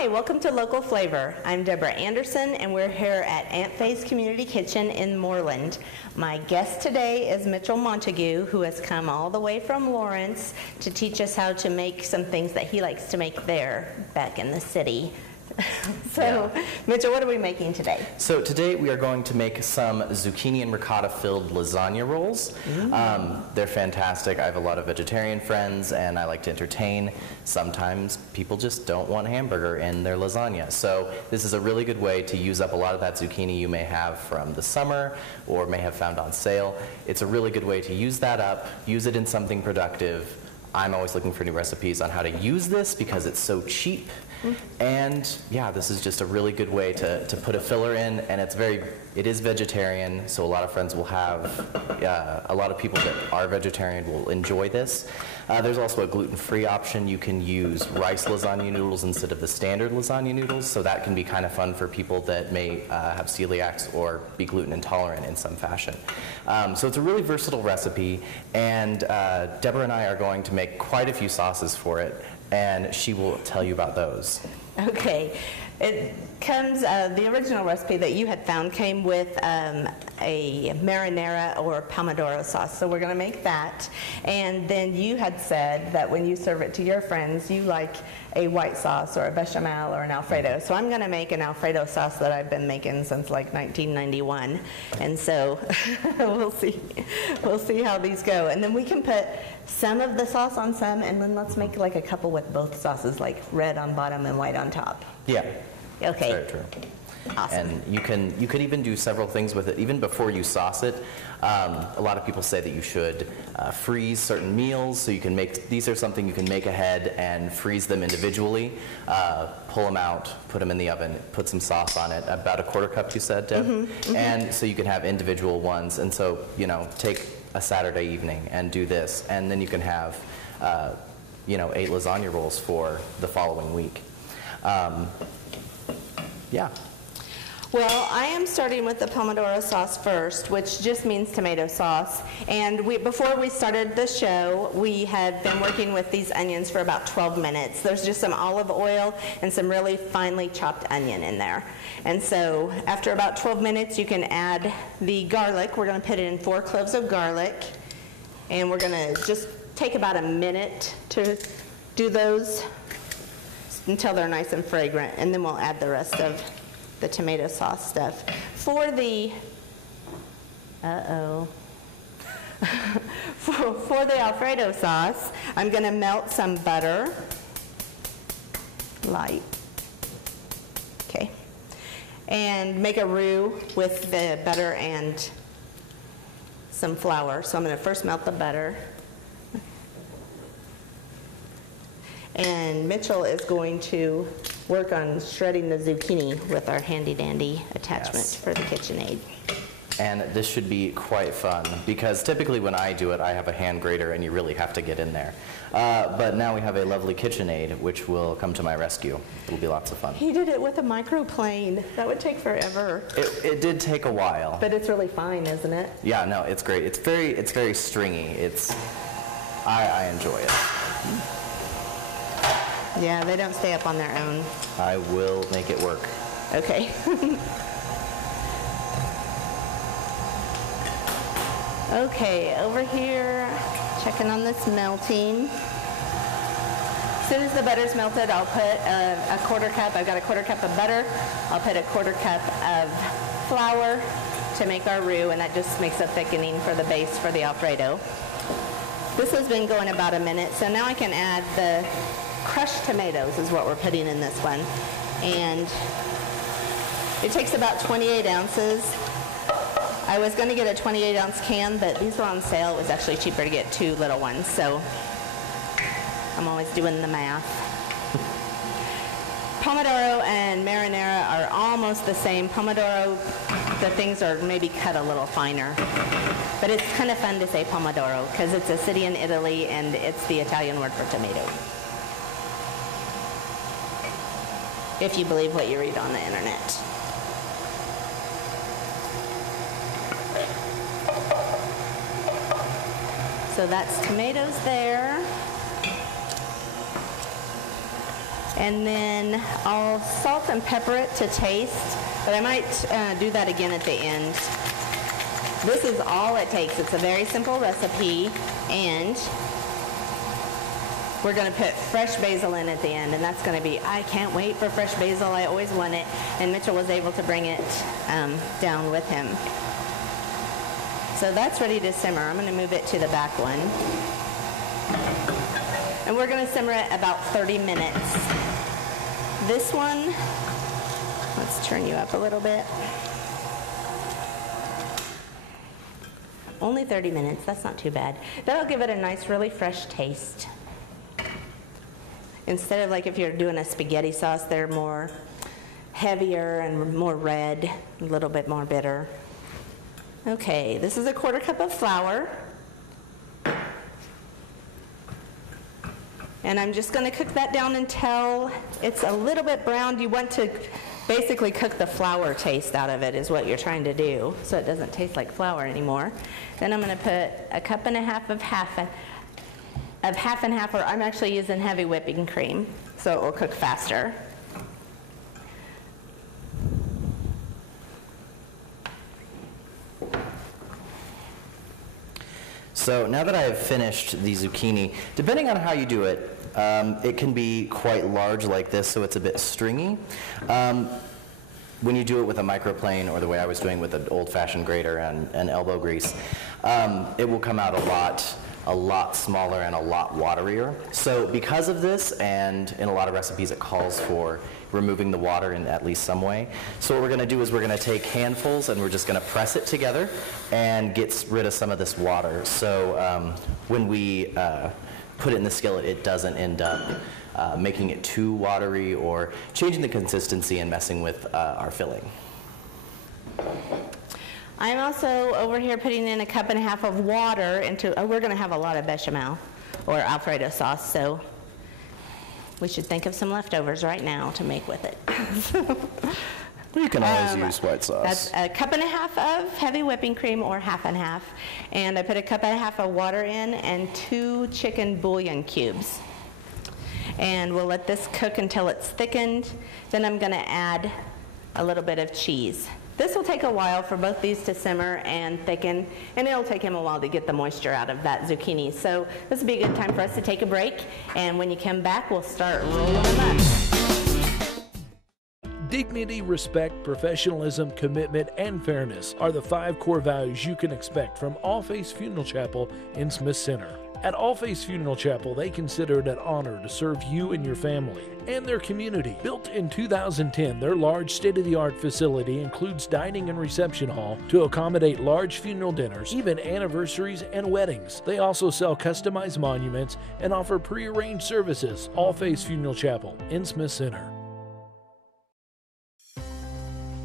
Hi, welcome to Local Flavor. I'm Deborah Anderson, and we're here at Aunt Faye's Community Kitchen in Moreland. My guest today is Mitchell Montague, who has come all the way from Lawrence to teach us how to make some things that he likes to make there back in the city. Mitchell, what are we making today? So today we are going to make some zucchini and ricotta filled lasagna rolls. They're fantastic. I have a lot of vegetarian friends and I like to entertain. Sometimes people just don't want hamburger in their lasagna. So this is a really good way to use up a lot of that zucchini you may have from the summer or may have found on sale. It's a really good way to use that up, use it in something productive. I'm always looking for new recipes on how to use this because it's so cheap. And yeah, this is just a really good way to put a filler in, and it is vegetarian, so a lot of friends will have, a lot of people that are vegetarian will enjoy this. There's also a gluten-free option. You can use rice lasagna noodles instead of the standard lasagna noodles, so that can be kind of fun for people that may have celiacs or be gluten intolerant in some fashion. So it's a really versatile recipe, and Deborah and I are going to make quite a few sauces for it, and she will tell you about those. Okay. It comes, the original recipe that you had found came with a marinara or Pomodoro sauce, so we're going to make that. And then you had said that when you serve it to your friends, you like a white sauce or a bechamel or an Alfredo. So I'm going to make an Alfredo sauce that I've been making since like 1991. And so we'll see how these go. And then we can put some of the sauce on some, and then let's make like a couple with both sauces, like red on bottom and white on top. Yeah. Okay. Very true. Awesome. And you could even do several things with it, even before you sauce it. A lot of people say that you should freeze certain meals, so you can make, these are something you can make ahead and freeze them individually, pull them out, put them in the oven, put some sauce on it, about a quarter cup you said, Deb? And so you can have individual ones, and so, you know, take a Saturday evening and do this, and then you can have, 8 lasagna rolls for the following week. Yeah. Well, I am starting with the Pomodoro sauce first, which just means tomato sauce. And before we started the show, we had been working with these onions for about 12 minutes. There's just some olive oil and some really finely chopped onion in there. And so after about 12 minutes, you can add the garlic. We're going to put in 4 cloves of garlic. And we're going to just take about a minute to do those until they're nice and fragrant, and then we'll add the rest of the tomato sauce stuff. For the for the Alfredo sauce, I'm going to melt some butter, light, okay, and make a roux with the butter and some flour. So I'm going to first melt the butter. And Mitchell is going to work on shredding the zucchini with our handy-dandy attachment for the KitchenAid. And this should be quite fun, because typically when I do it, I have a hand grater and you really have to get in there. But now we have a lovely KitchenAid, which will come to my rescue. It'll be lots of fun. He did it with a microplane. That would take forever. It did take a while. But it's really fine, isn't it? Yeah, no, it's great. It's very stringy. I enjoy it. Yeah, they don't stay up on their own. I will make it work. Okay. Okay, over here, checking on this melting. As soon as the butter's melted, I'll put a quarter cup. I've got a quarter cup of butter. I'll put a quarter cup of flour to make our roux, and that just makes a thickening for the base for the Alfredo. This has been going about a minute, so now I can add the crushed tomatoes is what we're putting in this one. And it takes about 28 ounces. I was going to get a 28-ounce can, but these were on sale. It was actually cheaper to get 2 little ones, so I'm always doing the math. Pomodoro and marinara are almost the same. Pomodoro, the things are maybe cut a little finer. But it's kind of fun to say pomodoro because it's a city in Italy and it's the Italian word for tomato. If you believe what you read on the internet. So that's tomatoes there. And then I'll salt and pepper it to taste, but I might do that again at the end. This is all it takes. It's a very simple recipe, and we're going to put fresh basil in at the end, and that's going to be, I can't wait for fresh basil. I always want it, and Mitchell was able to bring it down with him. So that's ready to simmer. I'm going to move it to the back one. And we're going to simmer it about 30 minutes. This one, let's turn you up a little bit. Only 30 minutes, that's not too bad. That'll give it a nice, really fresh taste. Instead of like if you're doing a spaghetti sauce, they're more heavier and more red, a little bit more bitter. Okay, this is a 1/4 cup of flour. And I'm just going to cook that down until it's a little bit browned. You want to basically cook the flour taste out of it is what you're trying to do, so it doesn't taste like flour anymore. Then I'm going to put a 1.5 cups of half and half, or I'm actually using heavy whipping cream, so it will cook faster. So now that I have finished the zucchini, depending on how you do it, it can be quite large like this, so it's a bit stringy. When you do it with a microplane, or the way I was doing with an old-fashioned grater and elbow grease, it will come out a lot smaller and a lot waterier. So because of this, and in a lot of recipes it calls for removing the water in at least some way. So what we're going to do is we're going to take handfuls and we're just going to press it together and get rid of some of this water. So when we put it in the skillet, it doesn't end up making it too watery or changing the consistency and messing with our filling. I'm also over here putting in a 1.5 cups of water into, we're going to have a lot of bechamel or Alfredo sauce, so we should think of some leftovers right now to make with it. You can always use white sauce. That's a 1.5 cups of heavy whipping cream, or half and half, and I put a 1.5 cups of water in and 2 chicken bouillon cubes. And we'll let this cook until it's thickened. Then I'm going to add a little bit of cheese. This will take a while for both these to simmer and thicken, and it'll take him a while to get the moisture out of that zucchini. So this would be a good time for us to take a break, and when you come back, we'll start rolling them up. Dignity, respect, professionalism, commitment, and fairness are the 5 core values you can expect from All Faiths Funeral Chapel in Smith Center. At All Faiths Funeral Chapel, they consider it an honor to serve you and your family and their community. Built in 2010, their large state-of-the-art facility includes dining and reception hall to accommodate large funeral dinners, even anniversaries and weddings. They also sell customized monuments and offer pre-arranged services. All Faiths Funeral Chapel in Smith Center.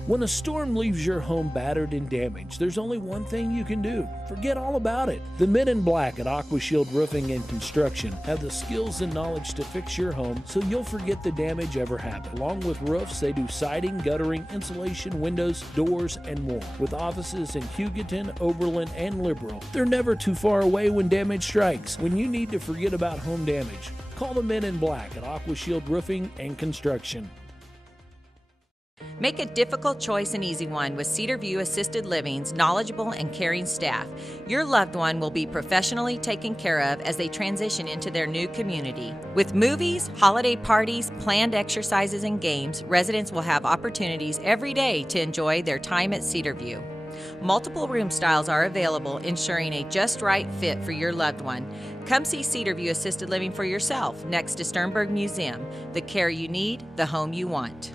When a storm leaves your home battered and damaged, there's only one thing you can do. Forget all about it. The men in black at AquaShield Roofing and Construction have the skills and knowledge to fix your home so you'll forget the damage ever happened. Along with roofs, they do siding, guttering, insulation, windows, doors, and more. With offices in Hugoton, Oberlin, and Liberal, they're never too far away when damage strikes. When you need to forget about home damage, call the men in black at AquaShield Roofing and Construction. Make a difficult choice an easy one with Cedar View Assisted Living's knowledgeable and caring staff. Your loved one will be professionally taken care of as they transition into their new community. With movies, holiday parties, planned exercises, and games, residents will have opportunities every day to enjoy their time at Cedar View. Multiple room styles are available, ensuring a just right fit for your loved one. Come see Cedar View Assisted Living for yourself next to Sternberg Museum. The care you need, the home you want.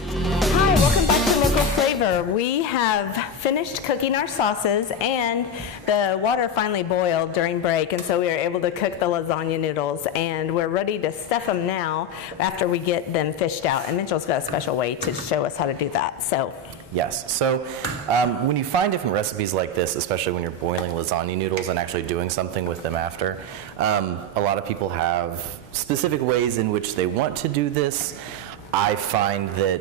Hi, welcome back to Local Flavor. We have finished cooking our sauces, and the water finally boiled during break, and so we were able to cook the lasagna noodles, and we're ready to stuff them now after we get them fished out. And Mitchell's got a special way to show us how to do that. So. Yes, so when you find different recipes like this, especially when you're boiling lasagna noodles and actually doing something with them after, a lot of people have specific ways in which they want to do this. I find that,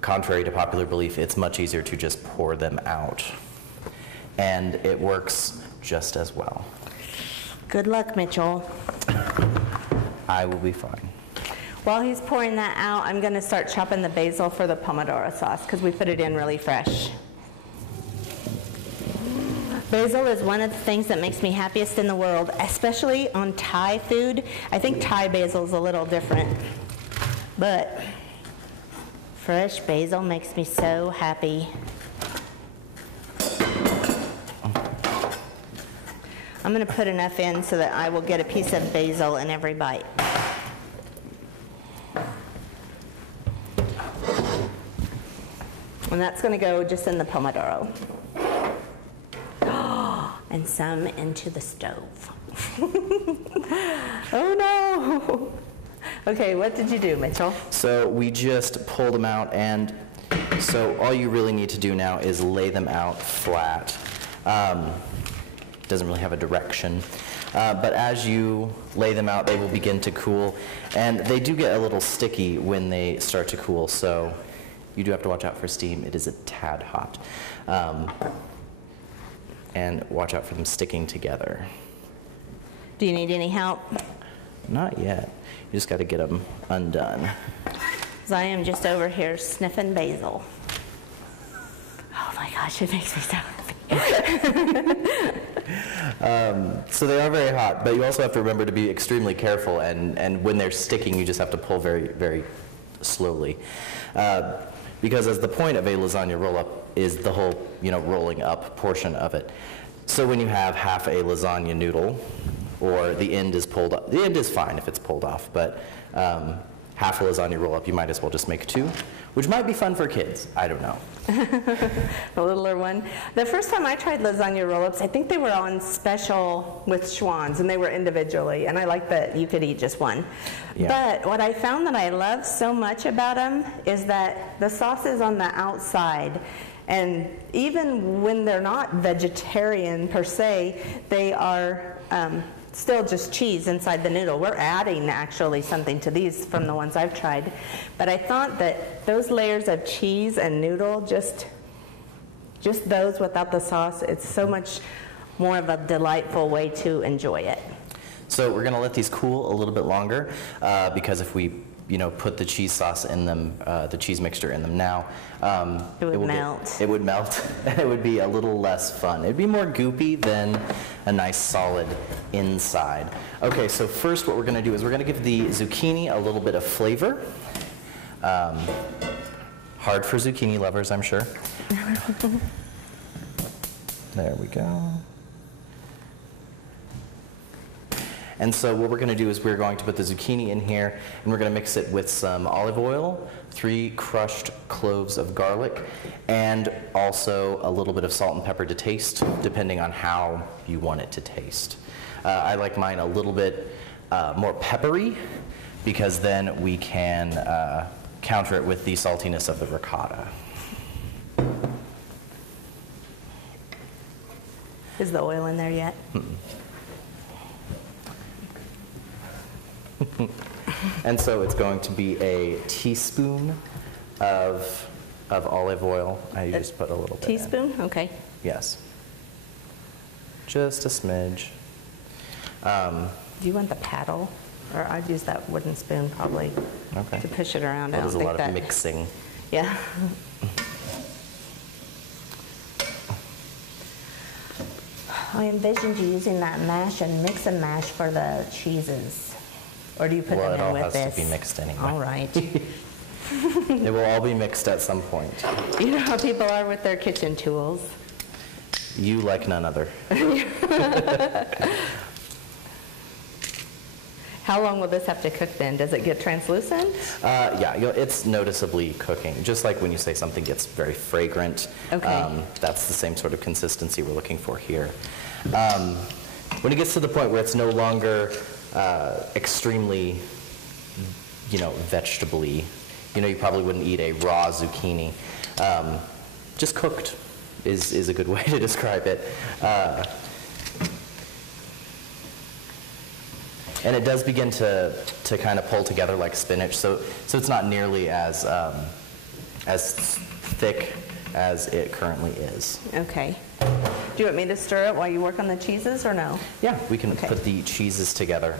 contrary to popular belief, it's much easier to just pour them out. And it works just as well. Good luck, Mitchell. I will be fine. While he's pouring that out, I'm going to start chopping the basil for the Pomodoro sauce because we put it in really fresh. Basil is one of the things that makes me happiest in the world, especially on Thai food. I think Thai basil is a little different, but fresh basil makes me so happy. I'm going to put enough in so that I will get a piece of basil in every bite. And that's going to go just in the Pomodoro. And some into the stove. Oh no! Okay, what did you do, Mitchell? So we just pulled them out, and so all you really need to do now is lay them out flat. Doesn't really have a direction. But as you lay them out, they will begin to cool. And they do get a little sticky when they start to cool, so you do have to watch out for steam. It is a tad hot. And watch out for them sticking together. Do you need any help? Not yet. You just got to get them undone. 'Cause I am just over here sniffing basil. Oh my gosh, it makes me so happy. So they are very hot, but you also have to remember to be extremely careful, and when they're sticking, you just have to pull very, very slowly. Because as the point of a lasagna roll-up is the whole, rolling up portion of it. So when you have half a lasagna noodle, or the end is pulled up, the end is fine if it's pulled off, but half a lasagna roll-up, you might as well just make two, which might be fun for kids. I don't know. A littler one. The first time I tried lasagna roll-ups, I think they were on special with Schwann's, and they were individually, and I like that you could eat just one. Yeah. But what I found that I love so much about them is that the sauce is on the outside, and even when they're not vegetarian per se, they are still just cheese inside the noodle. We're adding actually something to these from the ones I've tried. But I thought that those layers of cheese and noodle, just those without the sauce, it's so much more of a delightful way to enjoy it. So we're going to let these cool a little bit longer because if we put the cheese sauce in them, the cheese mixture in them now, it would melt. It would melt, and it would be a little less fun. It'd be more goopy than a nice solid inside. Okay, so first what we're going to do is we're going to give the zucchini a little bit of flavor. Hard for zucchini lovers, I'm sure. There we go. And so what we're going to do is we're going to put the zucchini in here, and we're going to mix it with some olive oil, 3 crushed cloves of garlic, and also a little bit of salt and pepper to taste, depending on how you want it to taste. I like mine a little bit more peppery, because then we can counter it with the saltiness of the ricotta. Is the oil in there yet? And so it's going to be a teaspoon of olive oil. I just put a little bit Teaspoon? in. Okay. Yes. Just a smidge. Do you want the paddle? Or I'd use that wooden spoon probably to push it around. Well, I don't there's a think lot that, of mixing. Yeah. I envisioned you using that mash and mix and mash for the cheeses. Or do you put them in with this? It all has to be mixed anyway. All right. It will all be mixed at some point. You know how people are with their kitchen tools. You like none other. How long will this have to cook then? Does it get translucent? Yeah, it's noticeably cooking. Just like when you say something gets very fragrant. Okay. That's the same sort of consistency we're looking for here. When it gets to the point where it's no longer extremely, vegetable-y, you probably wouldn't eat a raw zucchini. Just cooked is a good way to describe it. And it does begin to kind of pull together like spinach, so it's not nearly as thick as it currently is. Okay. Do you want me to stir it while you work on the cheeses or no? Yeah, we can put the cheeses together.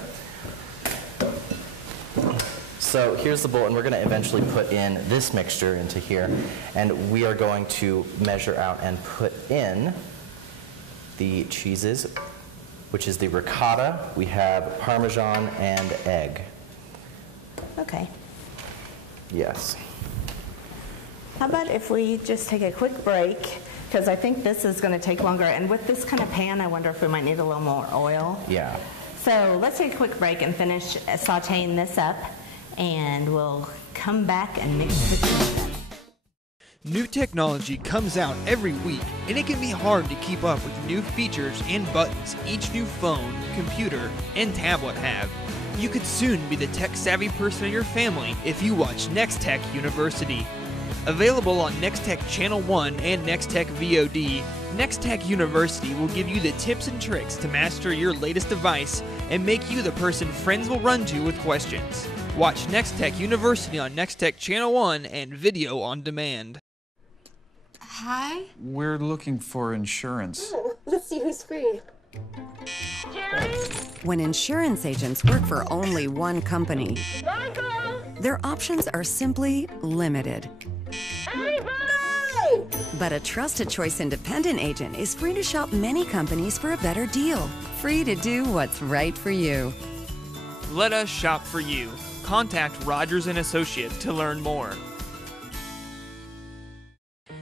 So here's the bowl, and we're going to eventually put in this mixture into here, and we are going to measure out and put in the cheeses, which is the ricotta. We have Parmesan and egg. Okay. Yes. How about if we just take a quick break, because I think this is going to take longer, and with this kind of pan, I wonder if we might need a little more oil. Yeah. So let's take a quick break and finish sauteing this up, and we'll come back and mix the cheese up. New technology comes out every week, and it can be hard to keep up with new features and buttons each new phone, computer, and tablet have. You could soon be the tech-savvy person in your family if you watch Nex-Tech University. Available on Nex-Tech Channel 1 and Nex-Tech VOD, Nex-Tech University will give you the tips and tricks to master your latest device and make you the person friends will run to with questions. Watch Nex-Tech University on Nex-Tech Channel 1 and video on demand. Hi? We're looking for insurance. Oh, let's see who's free. When insurance agents work for only one company, their options are simply limited. But a trusted choice independent agent is free to shop many companies for a better deal. Free to do what's right for you. Let us shop for you. Contact Rogers & Associates to learn more.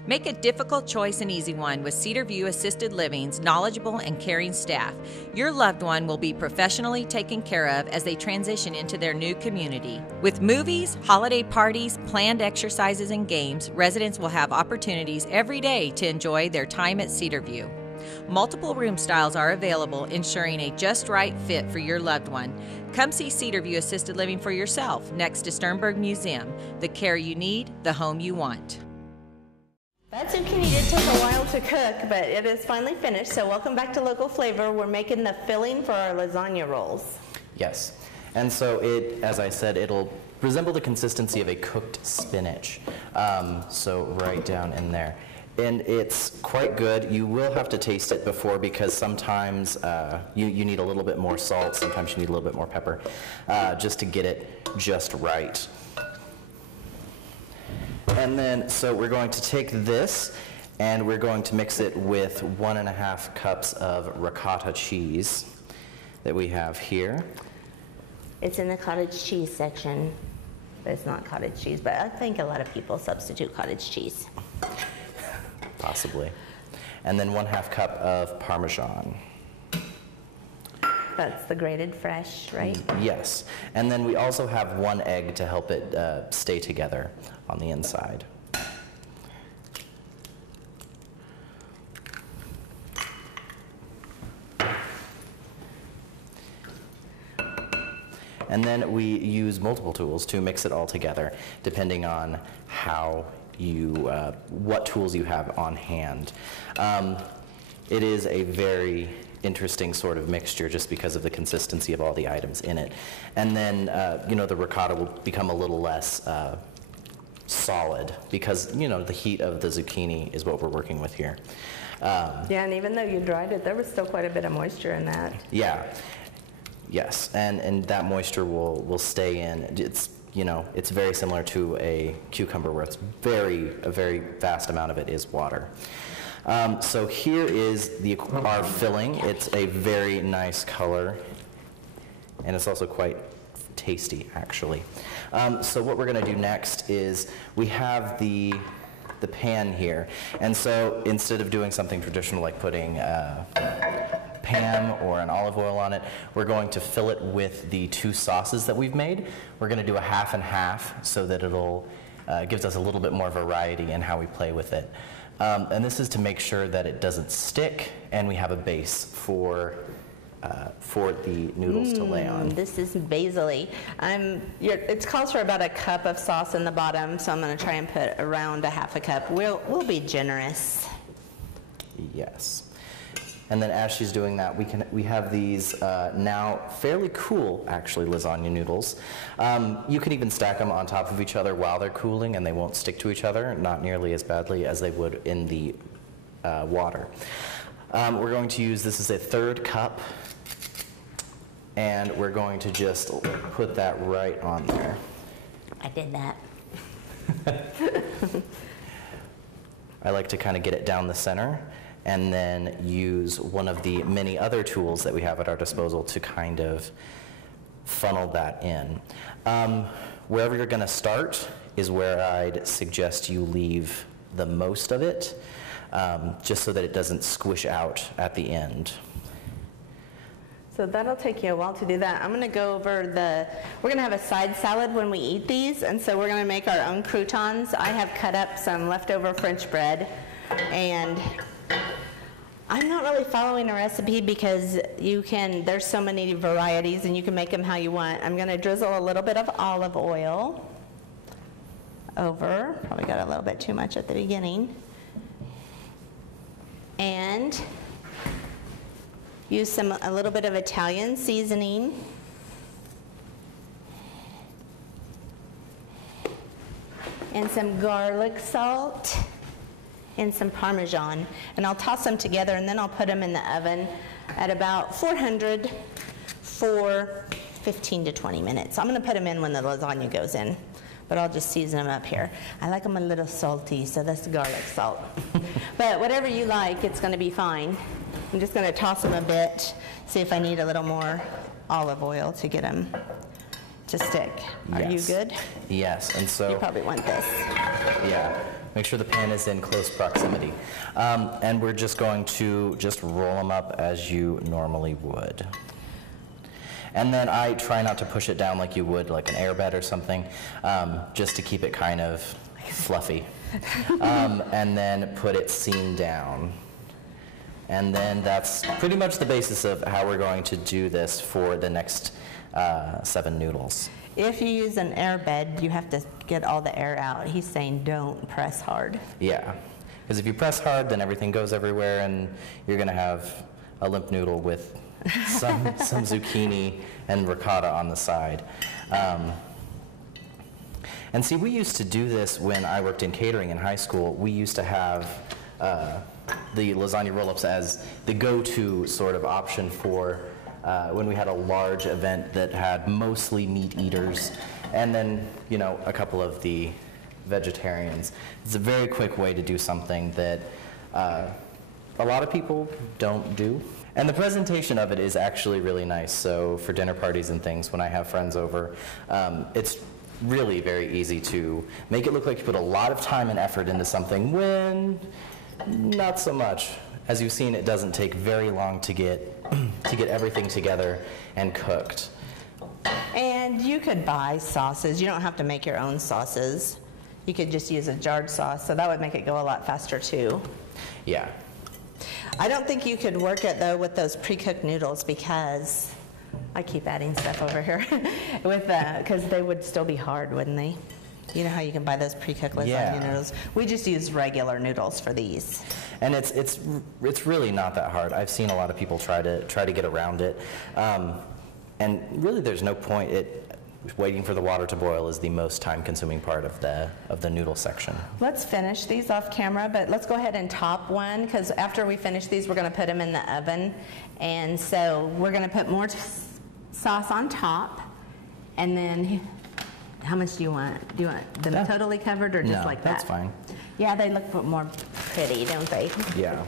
Make a difficult choice an easy one with Cedar View Assisted Living's knowledgeable and caring staff. Your loved one will be professionally taken care of as they transition into their new community. With movies, holiday parties, planned exercises, and games, residents will have opportunities every day to enjoy their time at Cedar View. Multiple room styles are available, ensuring a just right fit for your loved one. Come see Cedar View Assisted Living for yourself next to Sternberg Museum. The care you need, the home you want. That zucchini did take a while to cook, but it is finally finished. So welcome back to Local Flavor. We're making the filling for our lasagna rolls. Yes. And so it, as I said, it'll resemble the consistency of a cooked spinach. So right down in there. And it's quite good. You will have to taste it before, because sometimes you need a little bit more salt, sometimes you need a little bit more pepper, just to get it just right. And then, so we're going to take this and we're going to mix it with 1.5 cups of ricotta cheese that we have here. It's in the cottage cheese section, but it's not cottage cheese, but I think a lot of people substitute cottage cheese. Possibly. And then 1/2 cup of Parmesan. That's the grated fresh, right? Yes. And then we also have 1 egg to help it stay together on the inside. And then we use multiple tools to mix it all together, depending on how you, what tools you have on hand. It is a very interesting sort of mixture just because of the consistency of all the items in it. And then, you know, the ricotta will become a little less solid because, you know, the heat of the zucchini is what we're working with here. Yeah, and even though you dried it, there was still quite a bit of moisture in that. Yeah. Yes, and that moisture will stay in. It's, you know, it's very similar to a cucumber where it's a very vast amount of it is water. So here is our filling. It's a very nice color, and it's also quite tasty, actually. So what we're going to do next is we have the pan here, and so instead of doing something traditional like putting Pam or an olive oil on it, we're going to fill it with the 2 sauces that we've made. We're going to do a half and half so that it'll gives us a little bit more variety in how we play with it. And this is to make sure that it doesn't stick and we have a base for the noodles to lay on. This is basil-y. It calls for about 1 cup of sauce in the bottom, so I'm going to try and put around 1/2 cup. We'll be generous. Yes. And then as she's doing that, we have these now fairly cool, actually, lasagna noodles. You can even stack them on top of each other while they're cooling, and they won't stick to each other, not nearly as badly as they would in the water. We're going to use, this is a 1/3 cup, and we're going to just put that right on there. I did that. I like to kind of get it down the center and then use one of the many other tools that we have at our disposal to kind of funnel that in. Wherever you're going to start is where I'd suggest you leave the most of it, just so that it doesn't squish out at the end. So that'll take you a while to do that. I'm going to go over we're going to have a side salad when we eat these, and so we're going to make our own croutons. I have cut up some leftover French bread, and I'm not really following a recipe because there's so many varieties and you can make them how you want. I'm going to drizzle a little bit of olive oil over. Probably got a little bit too much at the beginning. And use a little bit of Italian seasoning. And some garlic salt and some Parmesan. And I'll toss them together and then I'll put them in the oven at about 400 for 15 to 20 minutes. I'm going to put them in when the lasagna goes in, but I'll just season them up here. I like them a little salty, so that's the garlic salt. But whatever you like, it's going to be fine. I'm just going to toss them a bit, see if I need a little more olive oil to get them to stick. Are you good? Yes, and so... You probably want this. Yeah. Make sure the pan is in close proximity. And we're just going to roll them up as you normally would. And then I try not to push it down like you would like an airbed or something, just to keep it kind of fluffy. And then put it seam down. And then that's pretty much the basis of how we're going to do this for the next 7 noodles. If you use an airbed, you have to get all the air out. He's saying don't press hard. Yeah, because if you press hard, then everything goes everywhere, and you're going to have a limp noodle with some zucchini and ricotta on the side. And see, we used to do this when I worked in catering in high school. We used to have the lasagna roll-ups as the go-to sort of option for when we had a large event that had mostly meat eaters and then, a couple of the vegetarians. It's a very quick way to do something that a lot of people don't do. And the presentation of it is actually really nice. So for dinner parties and things, when I have friends over, it's really very easy to make it look like you put a lot of time and effort into something when not so much. As you've seen, it doesn't take very long to get everything together and cooked. And you could buy sauces. You don't have to make your own sauces. You could just use a jarred sauce, so that would make it go a lot faster too. Yeah. I don't think you could work it though with those pre-cooked noodles because I keep adding stuff over here because they would still be hard, wouldn't they? You know how you can buy those pre-cooked lasagna noodles? We just use regular noodles for these. And it's really not that hard. I've seen a lot of people try to get around it, and really there's no point. Waiting for the water to boil is the most time-consuming part of the noodle section. Let's finish these off camera, but let's go ahead and top one because after we finish these, we're going to put them in the oven, and so we're going to put more sauce on top, and then. How much do you want? Do you want them totally covered or just like that? That's fine. Yeah, they look more pretty, don't they? Yeah.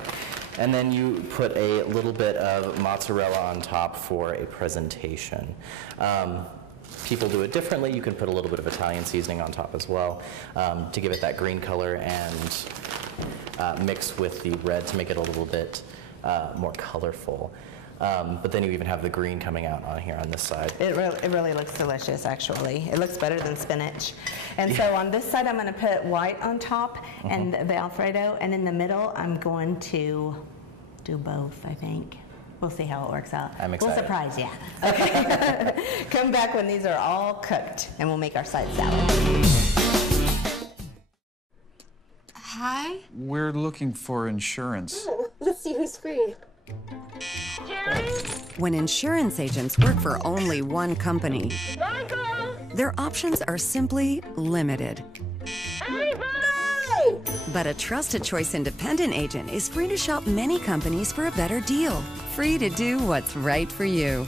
And then you put a little bit of mozzarella on top for a presentation. People do it differently. You can put a little bit of Italian seasoning on top as well to give it that green color and mix with the red to make it a little bit more colorful. But then you even have the green coming out on here on this side. It really looks delicious, actually. It looks better than spinach. And so on this side, I'm going to put white on top and the Alfredo, and in the middle, I'm going to do both, I think. We'll see how it works out. I'm excited. We'll surprise you. Okay. Come back when these are all cooked, and we'll make our side salad. Hi? We're looking for insurance. Oh, let's see who's free. When insurance agents work for only one company, their options are simply limited. But a trusted choice independent agent is free to shop many companies for a better deal. Free to do what's right for you.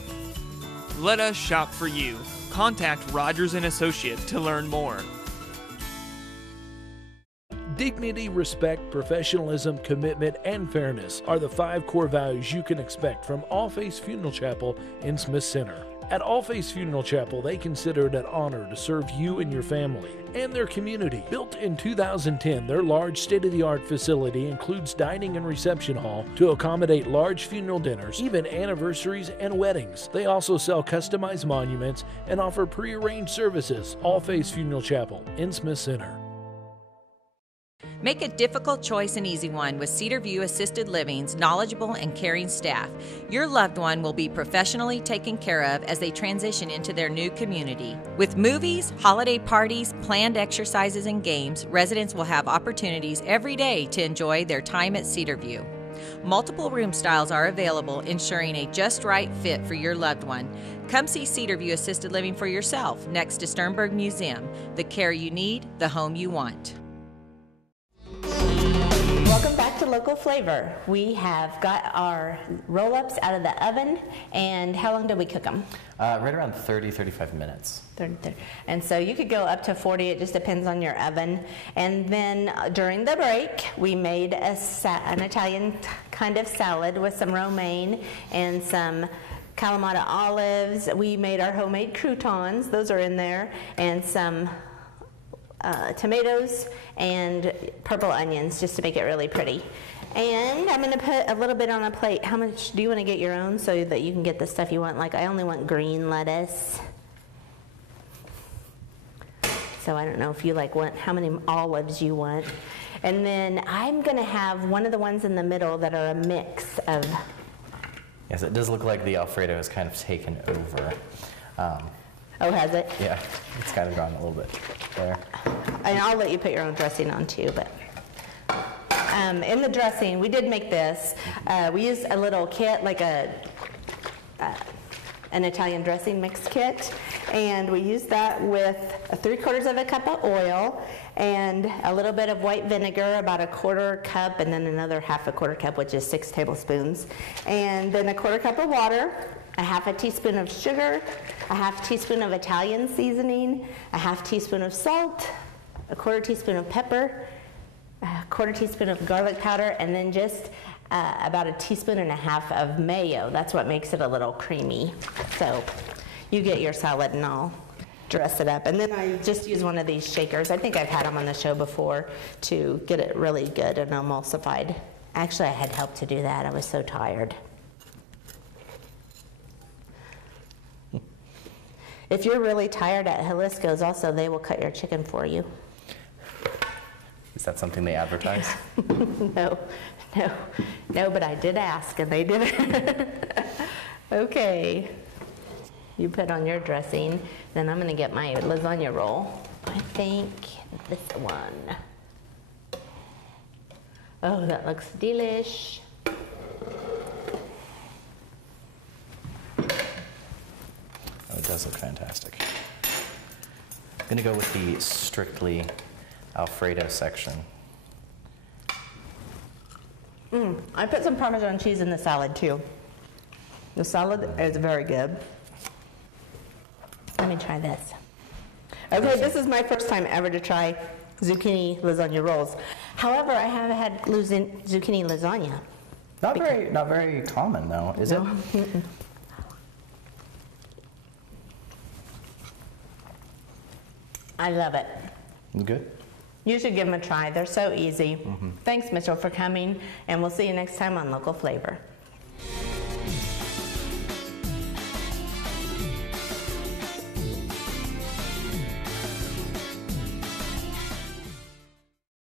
Let us shop for you. Contact Rogers & Associates to learn more. Dignity, respect, professionalism, commitment, and fairness are the 5 core values you can expect from All Faiths Funeral Chapel in Smith Center. At All Faiths Funeral Chapel, they consider it an honor to serve you and your family and their community. Built in 2010, their large state-of-the-art facility includes dining and reception hall to accommodate large funeral dinners, even anniversaries and weddings. They also sell customized monuments and offer pre-arranged services. All Faiths Funeral Chapel in Smith Center. Make a difficult choice an easy one with Cedar View Assisted Living's knowledgeable and caring staff. Your loved one will be professionally taken care of as they transition into their new community. With movies, holiday parties, planned exercises, and games, residents will have opportunities every day to enjoy their time at Cedar View. Multiple room styles are available, ensuring a just right fit for your loved one. Come see Cedar View Assisted Living for yourself next to Sternberg Museum. The care you need, the home you want. Welcome back to Local Flavor. We have got our roll-ups out of the oven, and how long did we cook them? Right around 30-35 minutes. 30. And so you could go up to 40, it just depends on your oven. And then during the break, we made an Italian kind of salad with some romaine and some Kalamata olives. We made our homemade croutons, those are in there, and some tomatoes and purple onions just to make it really pretty. And I'm going to put a little bit on a plate. How much do you want to get your own so that you can get the stuff you want? Like I only want green lettuce. So I don't know if you want how many olives you want. And then I'm going to have one of the ones in the middle that are a mix of. Yes, it does look like the Alfredo has kind of taken over. Oh, has it? Yeah, it's kind of gone a little bit there. And I'll let you put your own dressing on too, but in the dressing, we did make this. We used a little kit, like an Italian dressing mix kit, and we used that with 3/4 cup of oil and a little bit of white vinegar, about 1/4 cup, and then another 1/2 cup, which is 6 tablespoons, and then 1/4 cup of water, a 1/2 teaspoon of sugar, a 1/2 teaspoon of Italian seasoning, a 1/2 teaspoon of salt, a 1/4 teaspoon of pepper, a 1/4 teaspoon of garlic powder, and then just about 1.5 teaspoons of mayo. That's what makes it a little creamy. So you get your salad and I'll dress it up. And then I just use one of these shakers. I think I've had them on the show before to get it really good and emulsified. Actually, I had help to do that. I was so tired. If you're really tired at Jalisco's, also, they will cut your chicken for you. Is that something they advertise? No, but I did ask, and they did it. Okay. You put on your dressing, then I'm going to get my lasagna roll. I think this one. Oh, that looks delish. Oh, it does look fantastic. I'm going to go with the strictly Alfredo section. I put some Parmesan cheese in the salad too. The salad is very good. Let me try this. Okay, this is my first time ever to try zucchini lasagna rolls. However, I have had zucchini lasagna. Not very common though, is it? Mm-mm. I love it. Good. You should give them a try. They're so easy. Thanks, Mitchell, for coming, and we'll see you next time on Local Flavor.